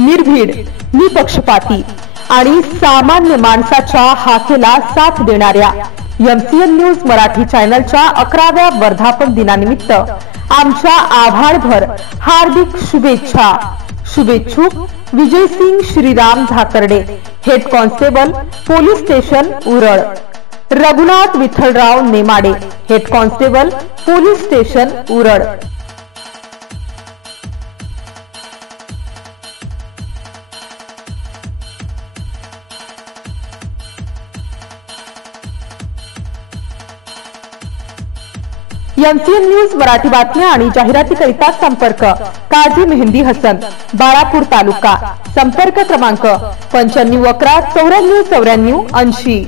निर्भीड, निपक्षपाती आणि सामान्य माणसाच्या हाकेला साथ देणाऱ्या MCN न्यूज मराठी चॅनलच्या 11व्या वर्धापन दिनानिमित्त आमच्या आभाळभर हार्दिक शुभेच्छा। शुभेच्छुक Vijaysing Shriram Dhakarde, head constable police station Ural, Raghunath Vithalrao Nemade, head constable police station Ural. MCN news Marathi बातम्या आणि जाहिरातीकरिता संपर्क काझी मेहंदी हसन, बाळापूर तालुका, संपर्क क्रमांक 95 11 94 94 80।